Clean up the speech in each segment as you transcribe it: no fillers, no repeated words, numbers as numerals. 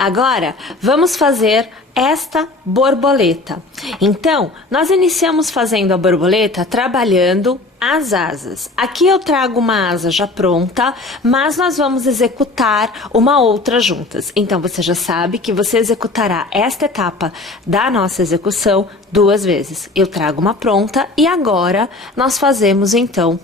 Agora, vamos fazer esta borboleta. Então, nós iniciamos fazendo a borboleta trabalhando as asas. Aqui eu trago uma asa já pronta, mas nós vamos executar uma outra juntas. Então, você já sabe que você executará esta etapa da nossa execução 2 vezes. Eu trago uma pronta e agora nós fazemos, então,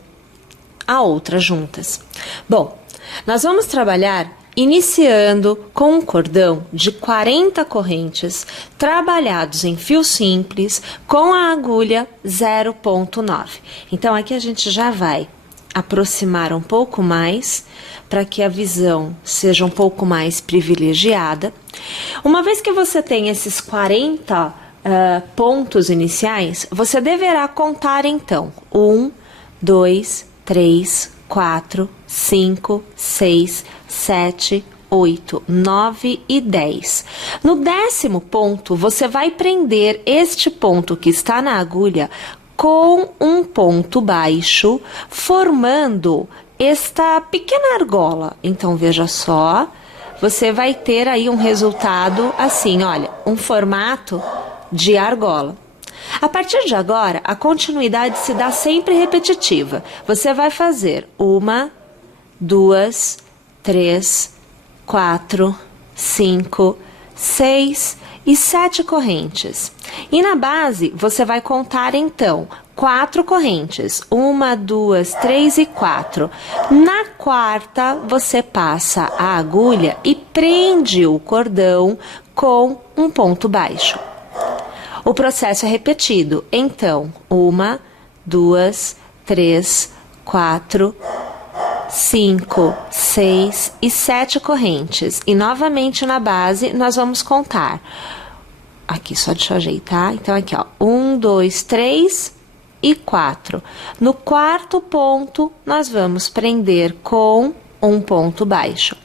a outra juntas. Bom, nós vamos trabalhar iniciando com um cordão de 40 correntes trabalhados em fio simples com a agulha 0,9. Então, aqui a gente já vai aproximar um pouco mais para que a visão seja um pouco mais privilegiada. Uma vez que você tem esses 40 pontos iniciais, você deverá contar então 1, 2, 3, 4, 5, 6, 7, 8, 9 e 10. No 10º ponto, você vai prender este ponto que está na agulha com um ponto baixo, formando esta pequena argola. Então, veja só, você vai ter aí um resultado assim, olha, um formato de argola. A partir de agora, a continuidade se dá sempre repetitiva. Você vai fazer 1, 2, 3, 4, 5, 6 e 7 correntes. E na base, você vai contar então 4 correntes. 1, 2, 3 e 4. Na quarta, você passa a agulha e prende o cordão com um ponto baixo. O processo é repetido, então, 1, 2, 3, 4, 5, 6 e 7 correntes. E novamente na base, nós vamos contar. Aqui, só deixa eu ajeitar. Então, aqui, ó, 1, 2, 3 e 4. No quarto ponto, nós vamos prender com um ponto baixo.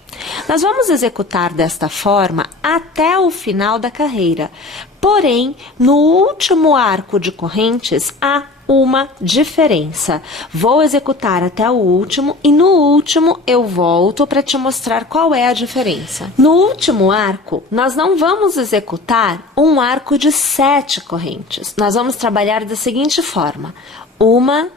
Nós vamos executar desta forma até o final da carreira. Porém, no último arco de correntes, há uma diferença. Vou executar até o último e no último eu volto para te mostrar qual é a diferença. No último arco, nós não vamos executar um arco de 7 correntes. Nós vamos trabalhar da seguinte forma: 1,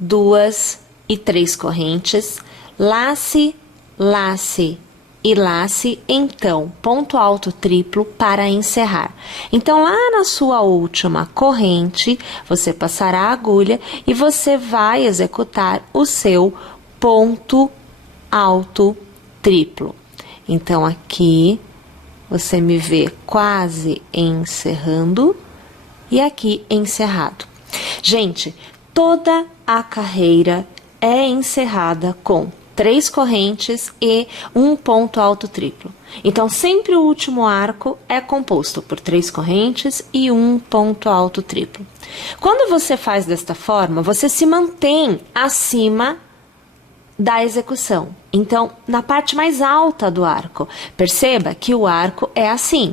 2 e 3 correntes, lace, lace e lace, então, ponto alto triplo para encerrar. Então, lá na sua última corrente, você passará a agulha e você vai executar o seu ponto alto triplo. Então, aqui, você me vê quase encerrando e aqui encerrado. Gente, toda a carreira é encerrada com 3 correntes e um ponto alto triplo. Então, sempre o último arco é composto por 3 correntes e um ponto alto triplo. Quando você faz desta forma, você se mantém acima da execução. Então, na parte mais alta do arco, perceba que o arco é assim.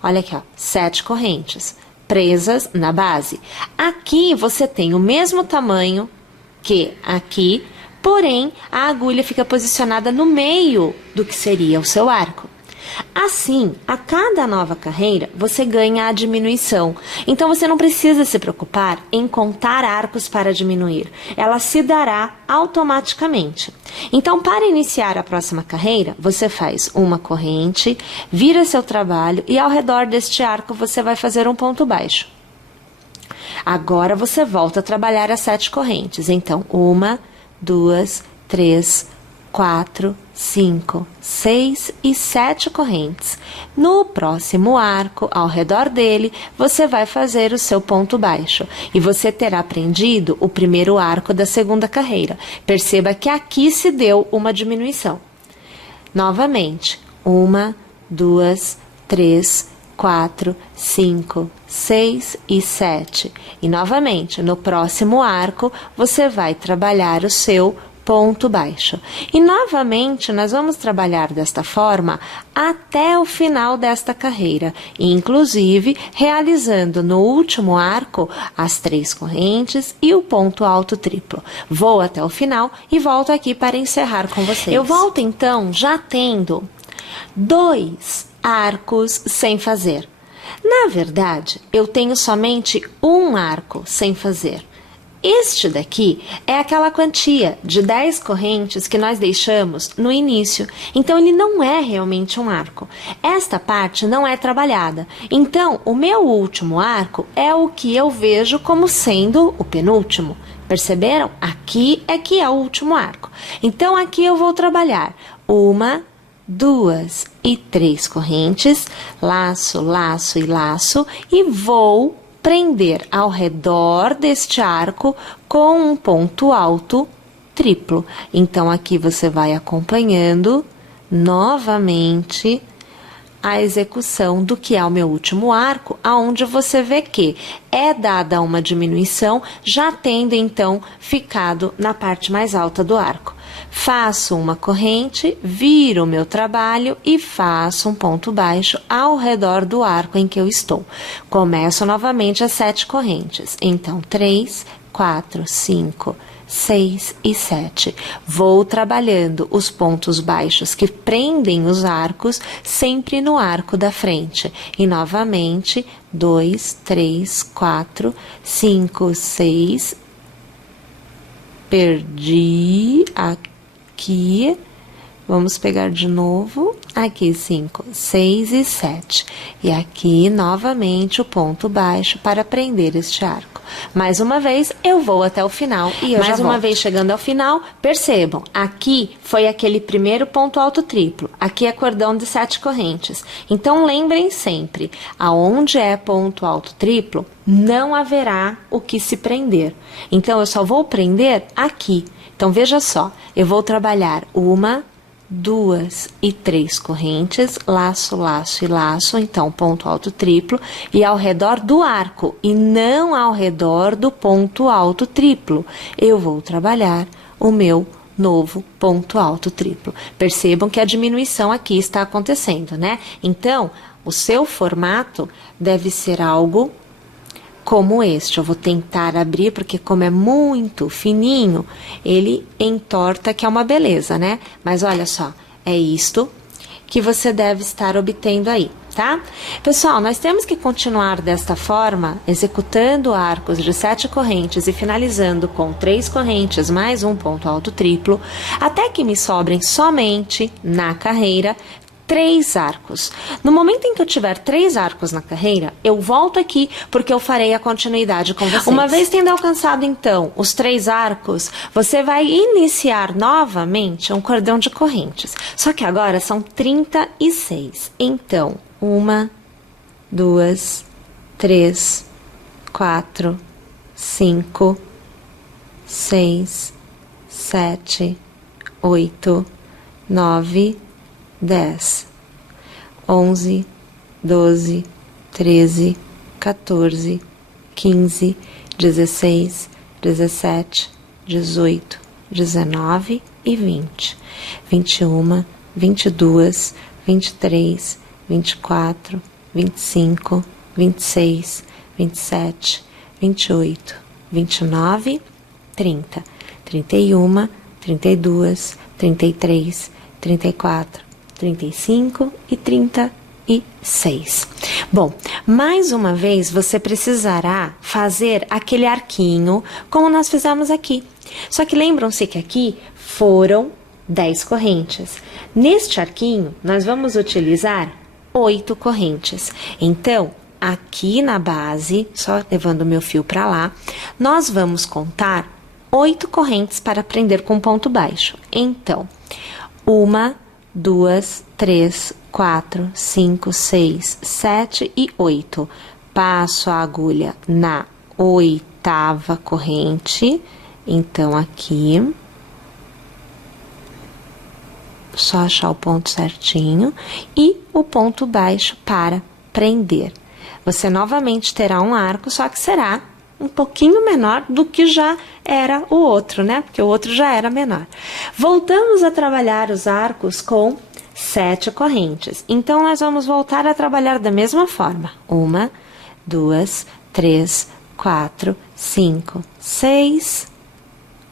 Olha aqui, ó, 7 correntes presas na base. Aqui você tem o mesmo tamanho que aqui, porém, a agulha fica posicionada no meio do que seria o seu arco. Assim, a cada nova carreira, você ganha a diminuição. Então, você não precisa se preocupar em contar arcos para diminuir. Ela se dará automaticamente. Então, para iniciar a próxima carreira, você faz uma corrente, vira seu trabalho e ao redor deste arco você vai fazer um ponto baixo. Agora, você volta a trabalhar as 7 correntes. Então, 1, 2, 3, 4, 5, 6 e 7 correntes. No próximo arco, ao redor dele, você vai fazer o seu ponto baixo. E você terá aprendido o primeiro arco da segunda carreira. Perceba que aqui se deu uma diminuição. Novamente, 1, 2, 3, 4, 5, 6 e 7. E novamente, no próximo arco, você vai trabalhar o seu ponto baixo. E novamente, nós vamos trabalhar desta forma até o final desta carreira, inclusive realizando no último arco as 3 correntes e o ponto alto triplo. Vou até o final e volto aqui para encerrar com vocês. Eu volto então já tendo 2 arcos sem fazer. Na verdade, eu tenho somente um arco sem fazer. Este daqui é aquela quantia de 10 correntes que nós deixamos no início, então ele não é realmente um arco. Esta parte não é trabalhada, então o meu último arco é o que eu vejo como sendo o penúltimo. Perceberam? Aqui é que é o último arco. Então aqui eu vou trabalhar 1, 2 e 3 correntes, laço, laço e laço, e vou prender ao redor deste arco com um ponto alto triplo. Então, aqui você vai acompanhando novamente a execução do que é o meu último arco, aonde você vê que é dada uma diminuição, já tendo então ficado na parte mais alta do arco. Faço uma corrente, viro o meu trabalho e faço um ponto baixo ao redor do arco em que eu estou. Começo novamente as 7 correntes. Então, 3, 4, 5, 6 e 7. Vou trabalhando os pontos baixos que prendem os arcos sempre no arco da frente. E novamente, 2, 3, 4, 5, 6. Perdi aqui. Vamos pegar de novo. Aqui, 5, 6 e 7. E aqui, novamente, o ponto baixo para prender este arco. Mais uma vez, eu vou até o final e eu Mais uma vez, chegando ao final, percebam, aqui foi aquele primeiro ponto alto triplo. Aqui é cordão de 7 correntes. Então, lembrem sempre, aonde é ponto alto triplo, não haverá o que se prender. Então, eu só vou prender aqui. Então, veja só, eu vou trabalhar 1, 2 e 3 correntes, laço, laço e laço, então ponto alto triplo, e ao redor do arco, e não ao redor do ponto alto triplo, eu vou trabalhar o meu novo ponto alto triplo. Percebam que a diminuição aqui está acontecendo, né? Então, o seu formato deve ser algo como este. Eu vou tentar abrir, porque como é muito fininho, ele entorta, que é uma beleza, né? Mas olha só, é isto que você deve estar obtendo aí, tá? Pessoal, nós temos que continuar desta forma, executando arcos de 7 correntes e finalizando com 3 correntes mais um ponto alto triplo, até que me sobrem somente na carreira 3 arcos. No momento em que eu tiver 3 arcos na carreira, eu volto aqui porque eu farei a continuidade com vocês. Uma vez tendo alcançado, então, os 3 arcos, você vai iniciar novamente um cordão de correntes. Só que agora são 36. Então, 1, 2, 3, 4, 5, 6, 7, 8, 9, 10, 11, 12, 13, 14, 15, 16, 17, 18, 19 e 20, 21, 22, 23, 24, 25, 26, 27, 28, 29, 30, 31, 32, 33, 34, 35 e 36. Bom, mais uma vez você precisará fazer aquele arquinho como nós fizemos aqui. Só que lembram-se que aqui foram 10 correntes. Neste arquinho, nós vamos utilizar 8 correntes. Então, aqui na base, só levando o meu fio para lá, nós vamos contar 8 correntes para prender com ponto baixo. Então, 1, 2, 3, 4, 5, 6, 7 e 8. Passo a agulha na 8ª corrente. Então, aqui. Só achar o ponto certinho. E o ponto baixo para prender. Você novamente terá um arco, só que será um pouquinho menor do que já era o outro, né? Porque o outro já era menor. Voltamos a trabalhar os arcos com 7 correntes. Então, nós vamos voltar a trabalhar da mesma forma. 1, 2, 3, 4, 5, 6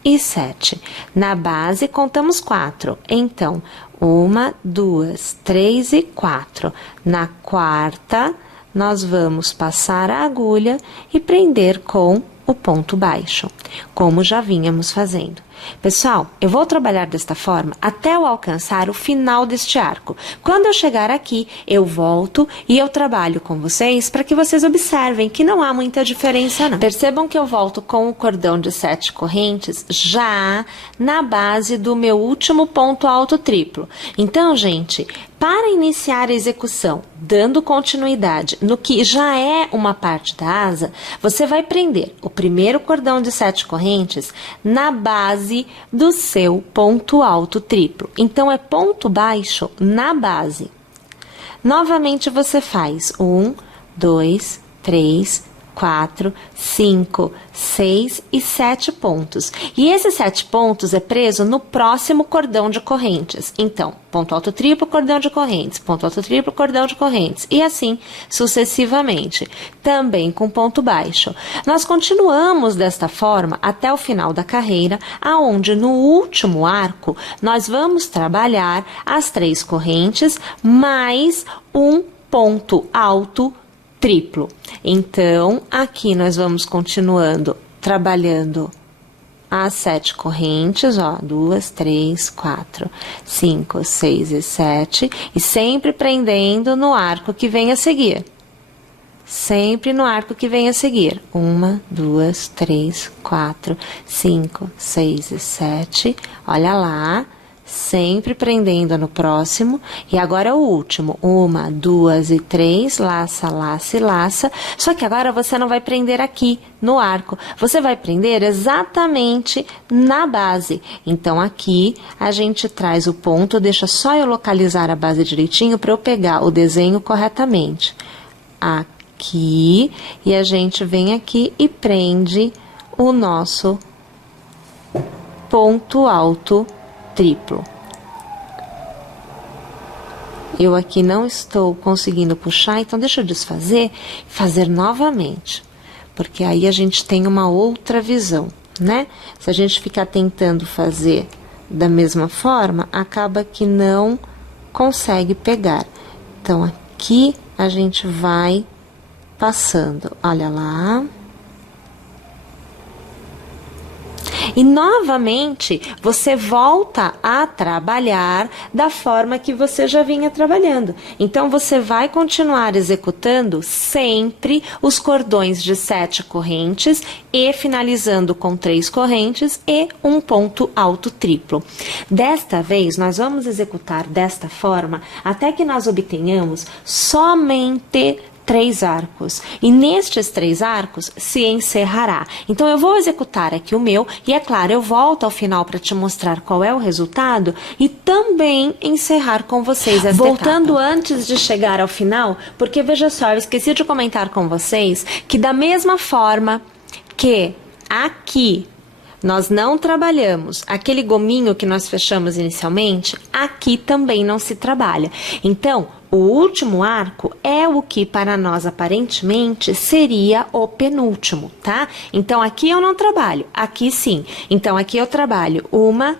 e 7. Na base, contamos 4. Então, 1, 2, 3 e 4. Na quarta, nós vamos passar a agulha e prender com o ponto baixo, como já vínhamos fazendo. Pessoal, eu vou trabalhar desta forma até eu alcançar o final deste arco. Quando eu chegar aqui, eu volto e eu trabalho com vocês para que vocês observem que não há muita diferença não. Percebam que eu volto com o cordão de 7 correntes já na base do meu último ponto alto triplo. Então, gente, para iniciar a execução, dando continuidade no que já é uma parte da asa, você vai prender o primeiro cordão de 7 correntes na base do seu ponto alto triplo. Então, é ponto baixo na base. Novamente, você faz 1, 2, 3, 4, 5, 6 e 7 pontos. E esses 7 pontos é preso no próximo cordão de correntes. Então, ponto alto triplo, cordão de correntes, ponto alto triplo, cordão de correntes. E assim sucessivamente. Também com ponto baixo. Nós continuamos desta forma até o final da carreira, aonde no último arco nós vamos trabalhar as 3 correntes mais um ponto alto triplo. Então, aqui nós vamos continuando trabalhando as 7 correntes, ó, 2, 3, 4, 5, 6 e 7, e sempre prendendo no arco que vem a seguir. Sempre no arco que vem a seguir. 1, 2, 3, 4, 5, 6 e 7. Olha lá. Sempre prendendo no próximo. E agora o último. 1, 2 e 3. Laça, laça e laça. Só que agora você não vai prender aqui no arco. Você vai prender exatamente na base. Então, aqui a gente traz o ponto. Deixa só eu localizar a base direitinho para eu pegar o desenho corretamente. Aqui. E a gente vem aqui e prende o nosso ponto alto triplo. Eu aqui não estou conseguindo puxar, então deixa eu desfazer e fazer novamente, porque aí a gente tem uma outra visão, né? Se a gente ficar tentando fazer da mesma forma, acaba que não consegue pegar. Então, aqui a gente vai passando, olha lá. E, novamente, você volta a trabalhar da forma que você já vinha trabalhando. Então, você vai continuar executando sempre os cordões de 7 correntes e finalizando com 3 correntes e um ponto alto triplo. Desta vez, nós vamos executar desta forma até que nós obtenhamos somente 3 arcos, e nestes 3 arcos se encerrará. Então, eu vou executar aqui o meu, e é claro, eu volto ao final para te mostrar qual é o resultado, e também encerrar com vocês esta Voltando etapa. Antes de chegar ao final, porque veja só, eu esqueci de comentar com vocês, que da mesma forma que aqui nós não trabalhamos aquele gominho que nós fechamos inicialmente, aqui também não se trabalha. Então, o último arco é o que para nós aparentemente seria o penúltimo, tá? Então, aqui eu não trabalho, aqui sim. Então, aqui eu trabalho 1,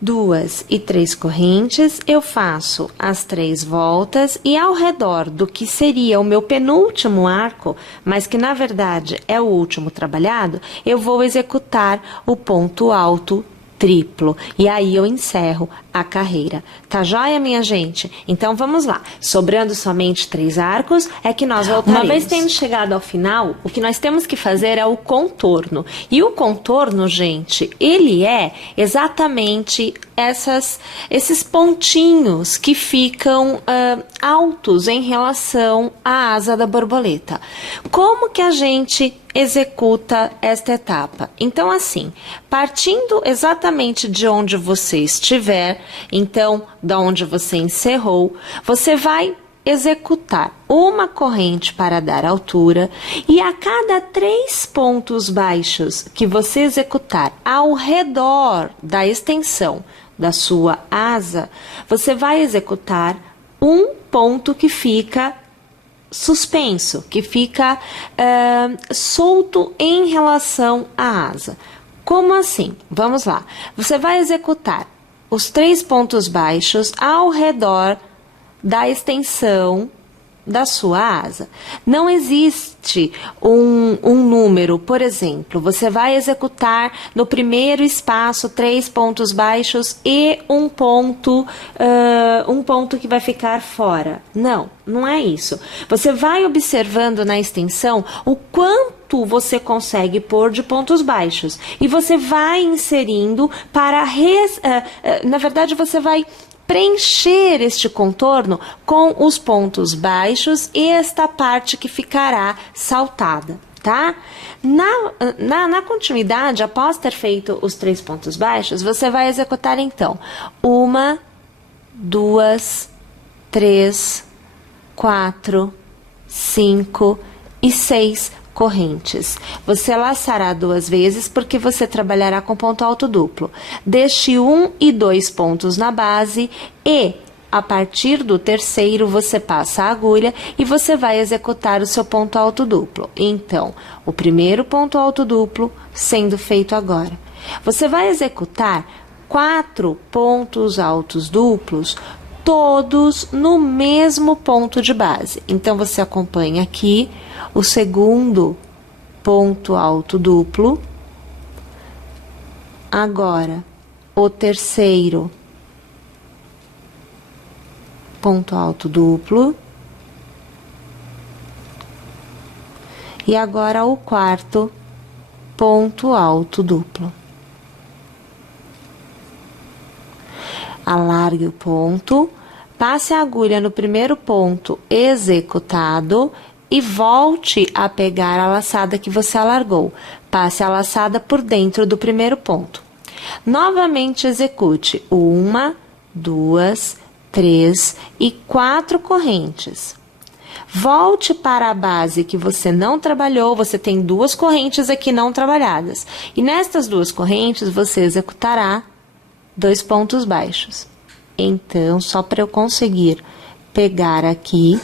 2 e 3 correntes, eu faço as 3 voltas e ao redor do que seria o meu penúltimo arco, mas que na verdade é o último trabalhado, eu vou executar o ponto alto triplo. E aí eu encerro a carreira. Tá joia, minha gente? Então, vamos lá. Sobrando somente 3 arcos, é que nós voltaremos. Uma vez tendo chegado ao final, o que nós temos que fazer é o contorno. E o contorno, gente, ele é exatamente esses pontinhos que ficam altos em relação à asa da borboleta. Como que a gente executa esta etapa? Então, assim, partindo exatamente de onde você estiver, então, da onde você encerrou, você vai executar uma corrente para dar altura e a cada 3 pontos baixos que você executar ao redor da extensão da sua asa, você vai executar um ponto que fica suspenso, que fica solto em relação à asa. Como assim? Vamos lá. Você vai executar os 3 pontos baixos ao redor da extensão da sua asa. Não existe um número, por exemplo, você vai executar no primeiro espaço 3 pontos baixos e um ponto que vai ficar fora. Não, não é isso. Você vai observando na extensão o quanto você consegue pôr de pontos baixos e você vai inserindo para na verdade você vai preencher este contorno com os pontos baixos e esta parte que ficará saltada, tá? Na continuidade, após ter feito os 3 pontos baixos, você vai executar então 1, 2, 3, 4, 5 e 6 correntes. Você laçará 2 vezes porque você trabalhará com ponto alto duplo. Deixe 1 e 2 pontos na base e a partir do terceiro você passa a agulha e você vai executar o seu ponto alto duplo. Então, o primeiro ponto alto duplo sendo feito agora. Você vai executar 4 pontos altos duplos, todos no mesmo ponto de base. Então, você acompanha aqui o segundo ponto alto duplo, agora o terceiro ponto alto duplo e agora o quarto ponto alto duplo. Alargue o ponto, passe a agulha no primeiro ponto executado e volte a pegar a laçada que você alargou. Passe a laçada por dentro do primeiro ponto. Novamente execute 1, 2, 3 e 4 correntes. Volte para a base que você não trabalhou, você tem 2 correntes aqui não trabalhadas. E nestas 2 correntes você executará 2 pontos baixos. Então, só para eu conseguir pegar aqui,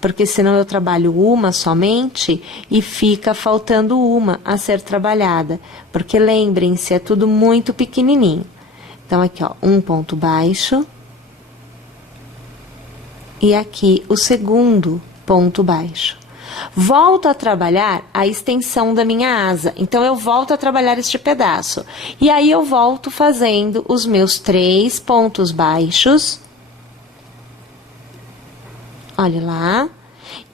porque senão eu trabalho uma somente e fica faltando uma a ser trabalhada. Porque lembrem-se, é tudo muito pequenininho. Então, aqui, ó, um ponto baixo. E aqui o segundo ponto baixo. Volto a trabalhar a extensão da minha asa. Então, eu volto a trabalhar este pedaço. E aí, eu volto fazendo os meus 3 pontos baixos. Olha lá.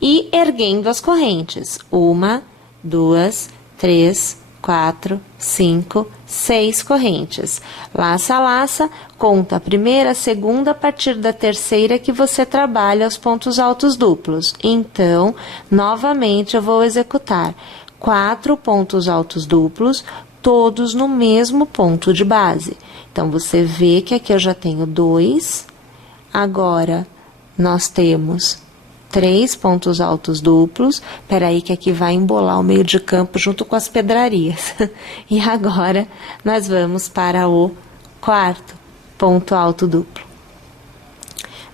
E erguendo as correntes. 1, 2, 3, 4, 5, 6 correntes. Laça, laça, conta a primeira, a segunda, a partir da terceira que você trabalha os pontos altos duplos. Então, novamente, eu vou executar 4 pontos altos duplos, todos no mesmo ponto de base. Então, você vê que aqui eu já tenho 2, agora nós temos 3 pontos altos duplos, peraí que aqui vai embolar o meio de campo junto com as pedrarias. E agora, nós vamos para o quarto ponto alto duplo.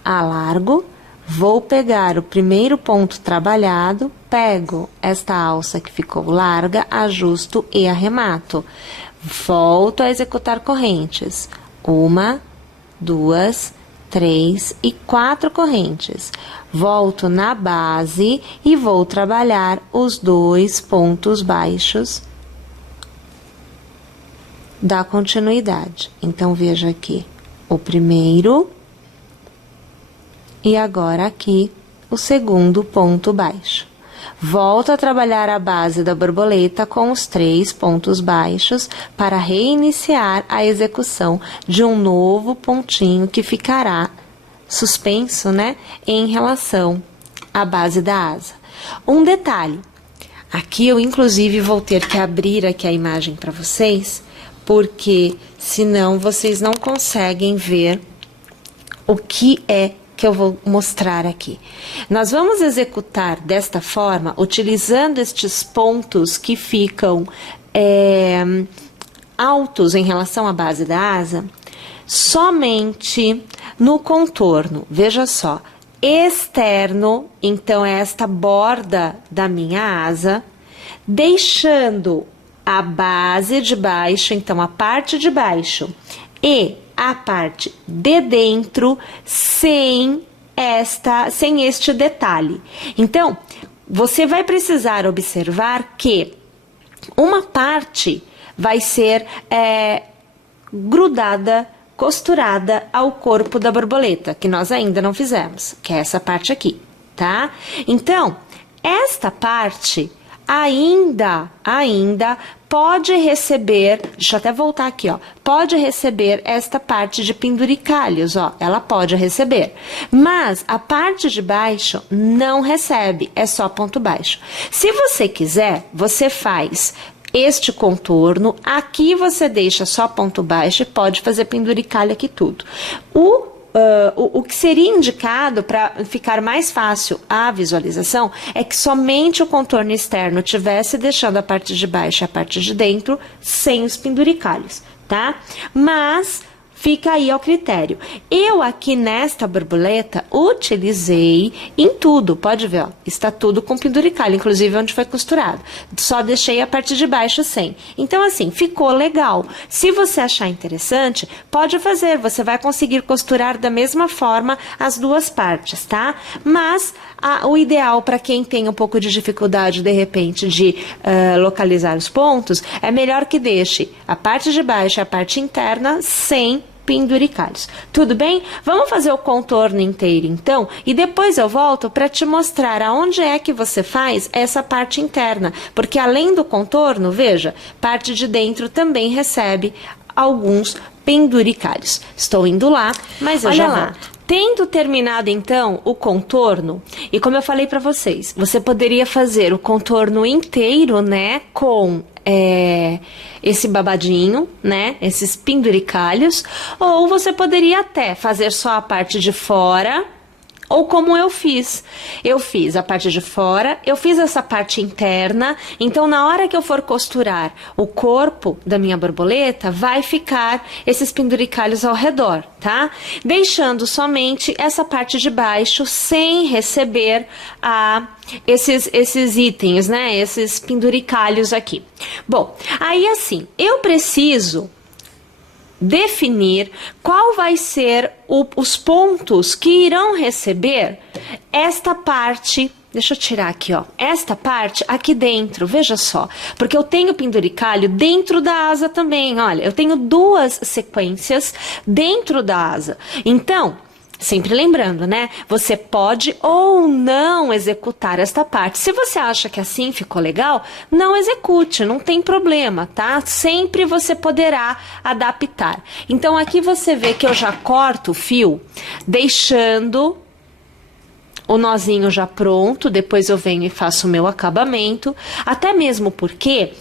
Alargo, vou pegar o primeiro ponto trabalhado, pego esta alça que ficou larga, ajusto e arremato. Volto a executar correntes. 1, 2, 3 e 4 correntes. Volto na base e vou trabalhar os 2 pontos baixos da continuidade. Então, veja aqui o primeiro e agora aqui o segundo ponto baixo. Volto a trabalhar a base da borboleta com os 3 pontos baixos para reiniciar a execução de um novo pontinho que ficará suspenso, né, em relação à base da asa. Um detalhe, aqui eu inclusive vou ter que abrir aqui a imagem para vocês, porque senão vocês não conseguem ver o que é que eu vou mostrar aqui. Nós vamos executar desta forma, utilizando estes pontos que ficam altos em relação à base da asa, somente no contorno. Veja só, externo, então é esta borda da minha asa, deixando a base de baixo, então a parte de baixo, e a parte de dentro sem este detalhe. Então, você vai precisar observar que uma parte vai ser grudada, costurada ao corpo da borboleta, que nós ainda não fizemos, que é essa parte aqui, tá? Então, esta parte ainda pode receber, deixa eu até voltar aqui, ó, pode receber esta parte de penduricalhos, ó, ela pode receber, mas a parte de baixo não recebe, é só ponto baixo. Se você quiser, você faz este contorno, aqui você deixa só ponto baixo e pode fazer penduricalho aqui tudo. O que seria indicado para ficar mais fácil a visualização é que somente o contorno externo tivesse deixando a parte de baixo e a parte de dentro sem os penduricalhos, tá? Mas fica aí ao critério. Eu aqui nesta borboleta utilizei em tudo, pode ver, ó, está tudo com penduricalho, inclusive onde foi costurado. Só deixei a parte de baixo sem. Então assim, ficou legal. Se você achar interessante, pode fazer, você vai conseguir costurar da mesma forma as duas partes, tá? Mas o ideal para quem tem um pouco de dificuldade, de repente, de localizar os pontos, é melhor que deixe a parte de baixo e a parte interna sem penduricalhos. Tudo bem? Vamos fazer o contorno inteiro, então, e depois eu volto para te mostrar aonde é que você faz essa parte interna, porque além do contorno, veja, parte de dentro também recebe alguns penduricalhos. Estou indo lá, mas eu já volto. Tendo terminado, então, o contorno, e como eu falei para vocês, você poderia fazer o contorno inteiro, né, com esse babadinho, né, esses penduricalhos, ou você poderia até fazer só a parte de fora, ou como eu fiz a parte de fora, eu fiz essa parte interna, então na hora que eu for costurar o corpo da minha borboleta, vai ficar esses penduricalhos ao redor, tá? Deixando somente essa parte de baixo sem receber esses itens, né? Esses penduricalhos aqui. Bom, aí assim, eu preciso definir qual vai ser os pontos que irão receber esta parte. Deixa eu tirar aqui, ó, esta parte aqui dentro, veja só, porque eu tenho penduricalho dentro da asa também, olha, eu tenho duas sequências dentro da asa, então, sempre lembrando, né, você pode ou não executar esta parte. Se você acha que assim ficou legal, não execute, não tem problema, tá? Sempre você poderá adaptar. Então, aqui você vê que eu já corto o fio, deixando o nozinho já pronto, depois eu venho e faço o meu acabamento, até mesmo porque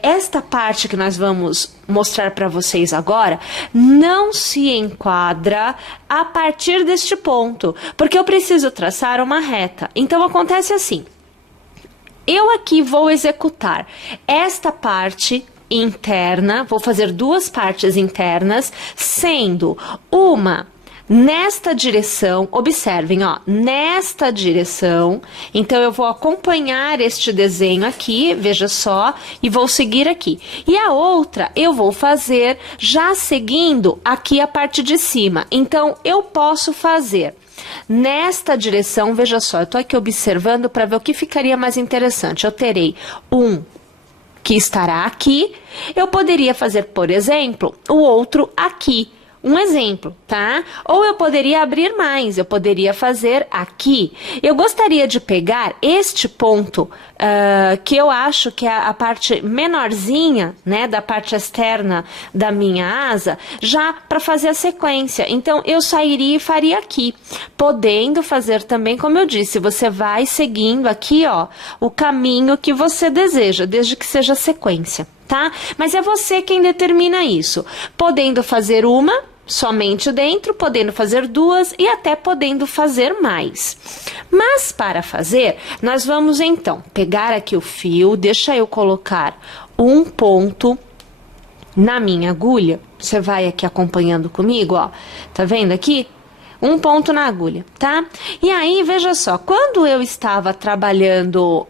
esta parte que nós vamos mostrar para vocês agora não se enquadra a partir deste ponto, porque eu preciso traçar uma reta. Então acontece assim, eu aqui vou executar esta parte interna, vou fazer duas partes internas, sendo uma nesta direção, observem, ó, nesta direção, então eu vou acompanhar este desenho aqui, veja só, e vou seguir aqui. E a outra eu vou fazer já seguindo aqui a parte de cima, então eu posso fazer nesta direção, veja só, eu tô aqui observando para ver o que ficaria mais interessante. Eu terei um que estará aqui, eu poderia fazer, por exemplo, o outro aqui. Um exemplo, tá? Ou eu poderia abrir mais, eu poderia fazer aqui. Eu gostaria de pegar este ponto, que eu acho que é a parte menorzinha, né, da parte externa da minha asa, já para fazer a sequência. Então, eu sairia e faria aqui, podendo fazer também, como eu disse, você vai seguindo aqui, ó, o caminho que você deseja, desde que seja sequência, tá? Mas é você quem determina isso, podendo fazer uma, somente dentro, podendo fazer duas e até podendo fazer mais. Mas para fazer, nós vamos então pegar aqui o fio, deixa eu colocar um ponto na minha agulha, você vai aqui acompanhando comigo, ó, tá vendo aqui? Um ponto na agulha, tá? E aí, veja só, quando eu estava trabalhando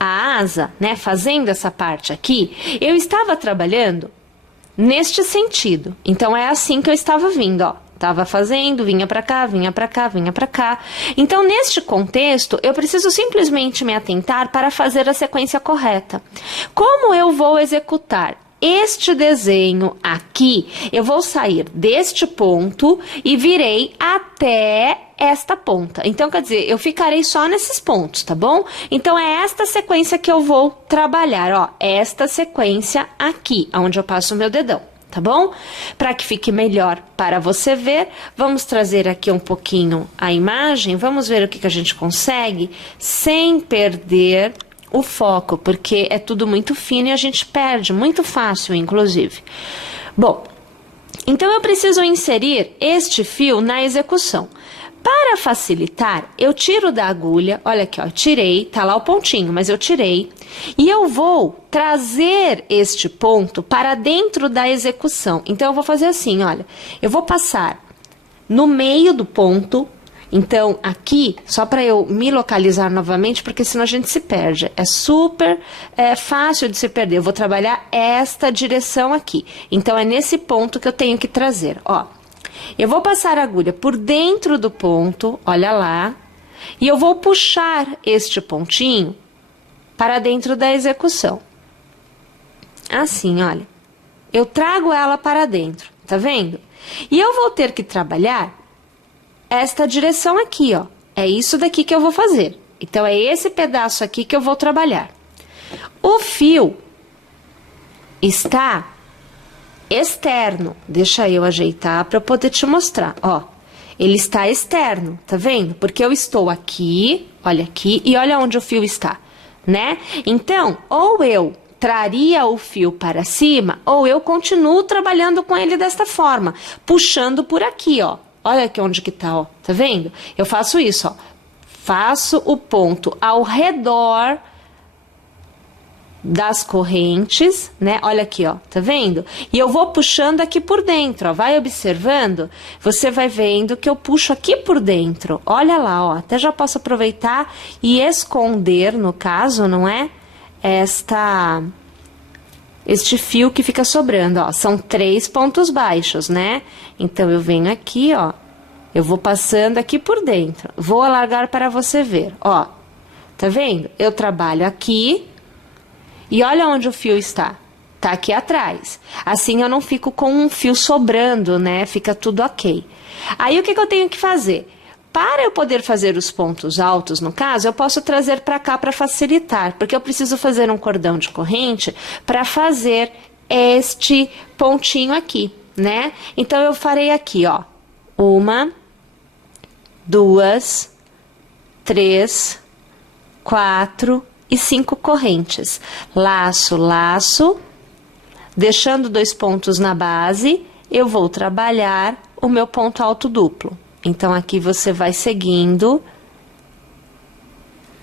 a asa, né, fazendo essa parte aqui, eu estava trabalhando neste sentido. Então, é assim que eu estava vindo, ó. Tava fazendo, vinha pra cá, vinha pra cá, vinha pra cá. Então, neste contexto, eu preciso simplesmente me atentar para fazer a sequência correta. Como eu vou executar este desenho aqui? Eu vou sair deste ponto e virei até esta ponta. Então, quer dizer, eu ficarei só nesses pontos, tá bom? Então, é esta sequência que eu vou trabalhar, ó. Esta sequência aqui, onde eu passo o meu dedão. Tá bom? Para que fique melhor para você ver, vamos trazer aqui um pouquinho a imagem, vamos ver o que a gente consegue sem perder o foco, porque é tudo muito fino e a gente perde muito fácil, inclusive. Bom, então eu preciso inserir este fio na execução. Para facilitar, eu tiro da agulha, olha aqui, ó, tirei, tá lá o pontinho, mas eu tirei, e eu vou trazer este ponto para dentro da execução. Então, eu vou fazer assim, olha, eu vou passar no meio do ponto, então, aqui, só para eu me localizar novamente, porque senão a gente se perde, é super fácil de se perder, eu vou trabalhar esta direção aqui, então é nesse ponto que eu tenho que trazer, ó. Eu vou passar a agulha por dentro do ponto, olha lá, e eu vou puxar este pontinho para dentro da execução. Assim, olha, eu trago ela para dentro, tá vendo? E eu vou ter que trabalhar esta direção aqui, ó, é isso daqui que eu vou fazer. Então, é esse pedaço aqui que eu vou trabalhar. O fio está externo, deixa eu ajeitar para eu poder te mostrar, ó, ele está externo, tá vendo? Porque eu estou aqui, e olha onde o fio está, né? Então, ou eu traria o fio para cima, ou eu continuo trabalhando com ele desta forma, puxando por aqui, ó, olha aqui onde que tá, ó, tá vendo? Eu faço isso, ó, faço o ponto ao redor das correntes, né? Olha aqui, ó, tá vendo? E eu vou puxando aqui por dentro, ó, vai observando, você vai vendo que eu puxo aqui por dentro, olha lá, ó, até já posso aproveitar e esconder, no caso, não é? Este fio que fica sobrando, ó, são 3 pontos baixos, né? Então, eu venho aqui, ó, eu vou passando aqui por dentro, vou alargar para você ver, ó, tá vendo? Eu trabalho aqui, e olha onde o fio está, tá aqui atrás. Assim eu não fico com um fio sobrando, né? Fica tudo ok. Aí o que eu tenho que fazer? Para eu poder fazer os pontos altos, no caso, eu posso trazer para cá para facilitar, porque eu preciso fazer um cordão de corrente para fazer este pontinho aqui, né? Então, eu farei aqui, ó, 1, 2, 3, 4... e 5 correntes, laço, laço, deixando 2 pontos na base, eu vou trabalhar o meu ponto alto duplo. Então, aqui você vai seguindo,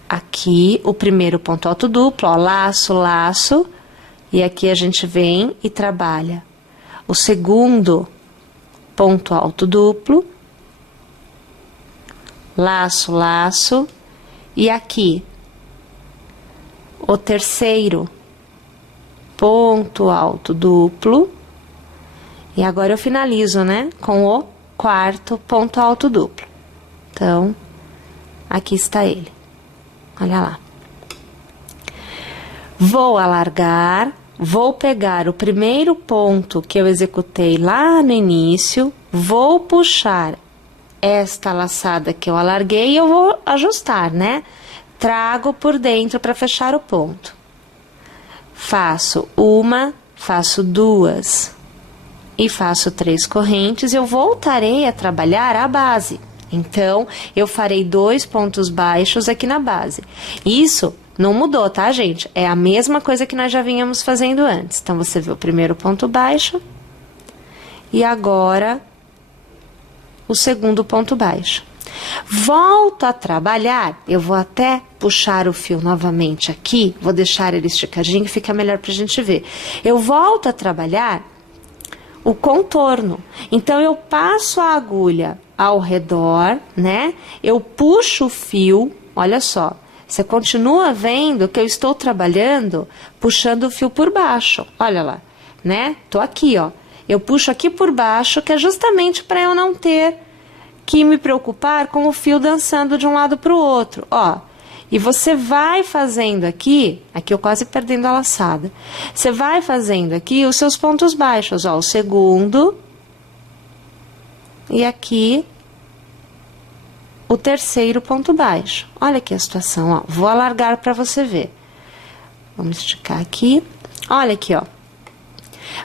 aqui o primeiro ponto alto duplo, ó, laço, laço, e aqui a gente vem e trabalha o segundo ponto alto duplo, laço, laço, e aqui o terceiro ponto alto duplo, e agora eu finalizo, né, com o quarto ponto alto duplo. Então, aqui está ele, olha lá. Vou alargar, vou pegar o primeiro ponto que eu executei lá no início, vou puxar esta laçada que eu alarguei e eu vou ajustar, né? Trago por dentro para fechar o ponto. Faço 1, faço 2 e faço 3 correntes, eu voltarei a trabalhar a base. Então, eu farei 2 pontos baixos aqui na base. Isso não mudou, tá, gente? É a mesma coisa que nós já vínhamos fazendo antes. Então, você vê o primeiro ponto baixo e agora o segundo ponto baixo. Volto a trabalhar, eu vou até puxar o fio novamente aqui, vou deixar ele esticadinho que fica melhor pra gente ver. Eu volto a trabalhar o contorno, então eu passo a agulha ao redor, né? Eu puxo o fio, olha só, você continua vendo que eu estou trabalhando puxando o fio por baixo, olha lá. né? Tô aqui, ó. Eu puxo aqui por baixo, que é justamente para eu não ter que me preocupar com o fio dançando de um lado para o outro, ó. E você vai fazendo aqui eu quase perdendo a laçada. Você vai fazendo aqui os seus pontos baixos, ó, o segundo e aqui o terceiro ponto baixo. Olha aqui a situação, ó. Vou alargar para você ver. Vamos esticar aqui. Olha aqui, ó.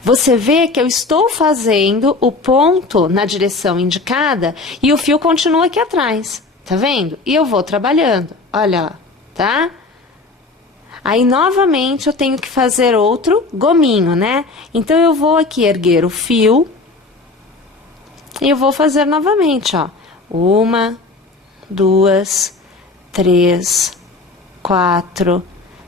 Você vê que eu estou fazendo o ponto na direção indicada e o fio continua aqui atrás, tá vendo? E eu vou trabalhando, olha lá, tá? Aí, novamente, eu tenho que fazer outro gominho, né? Então, eu vou aqui erguer o fio e eu vou fazer novamente, ó. 1, 2, 3, 4,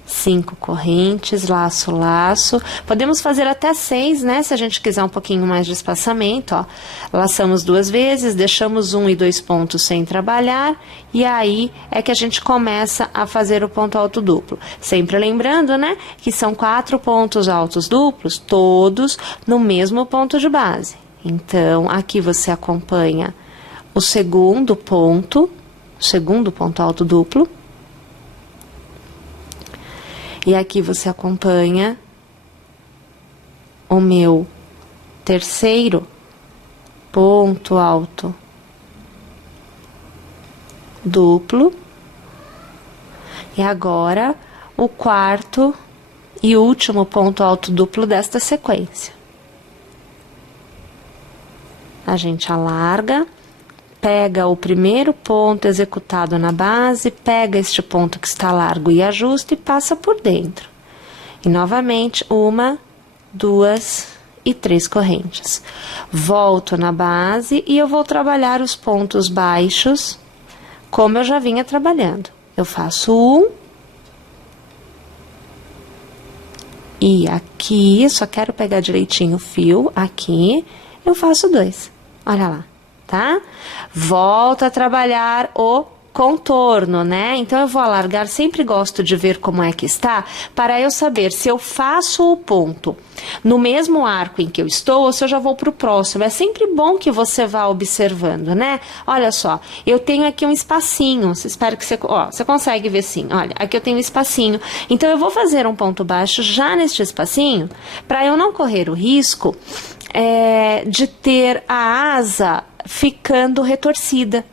5 correntes, laço, laço. Podemos fazer até 6, né? Se a gente quiser um pouquinho mais de espaçamento, ó. Laçamos 2 vezes, deixamos 1 e 2 pontos sem trabalhar, e aí é que a gente começa a fazer o ponto alto duplo. Sempre lembrando, né? Que são 4 pontos altos duplos, todos no mesmo ponto de base. Então, aqui você acompanha o segundo ponto alto duplo. E aqui você acompanha o meu terceiro ponto alto duplo. E agora, o quarto e último ponto alto duplo desta sequência. A gente alarga, pega o primeiro ponto executado na base, pega este ponto que está largo e ajusta e passa por dentro. E novamente, 1, 2 e 3 correntes. Volto na base e eu vou trabalhar os pontos baixos, como eu já vinha trabalhando. Eu faço 1. E aqui, só quero pegar direitinho o fio, aqui, eu faço 2. Olha lá. Tá? Volto a trabalhar o contorno, né? Então, eu vou alargar, sempre gosto de ver como é que está, para eu saber se eu faço o ponto no mesmo arco em que eu estou, ou se eu já vou pro próximo. É sempre bom que você vá observando, né? Olha só, eu tenho aqui um espacinho, espero que você... Ó, você consegue ver sim, olha, aqui eu tenho um espacinho. Então, eu vou fazer um ponto baixo já neste espacinho, para eu não correr o risco de ter a asa ficando retorcida,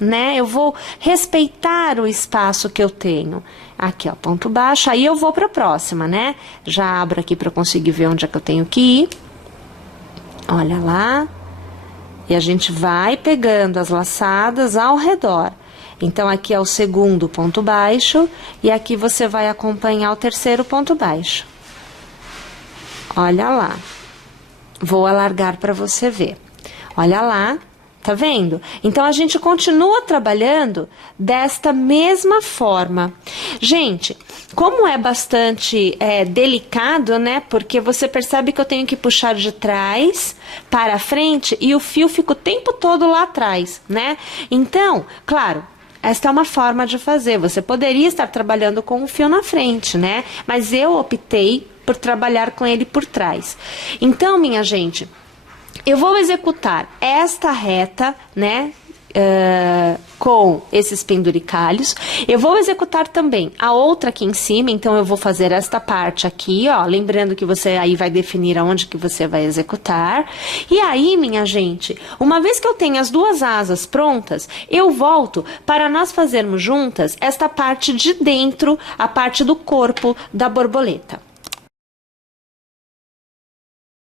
né? Eu vou respeitar o espaço que eu tenho. Aqui, ó, ponto baixo, aí eu vou para a próxima, né? Já abro aqui para conseguir ver onde é que eu tenho que ir. Olha lá. E a gente vai pegando as laçadas ao redor. Então, aqui é o segundo ponto baixo e aqui você vai acompanhar o terceiro ponto baixo. Olha lá. Vou alargar para você ver. Olha lá. Tá vendo? Então, a gente continua trabalhando desta mesma forma. Gente, como é bastante delicado, né? Porque você percebe que eu tenho que puxar de trás para frente e o fio fica o tempo todo lá atrás, né? Então, claro, esta é uma forma de fazer. Você poderia estar trabalhando com o fio na frente, né? Mas eu optei por trabalhar com ele por trás. Então, minha gente... Eu vou executar esta reta, né, com esses penduricalhos. Eu vou executar também a outra aqui em cima, então eu vou fazer esta parte aqui, ó, lembrando que você aí vai definir aonde que você vai executar. E aí, minha gente, uma vez que eu tenho as duas asas prontas, eu volto para nós fazermos juntas esta parte de dentro, a parte do corpo da borboleta.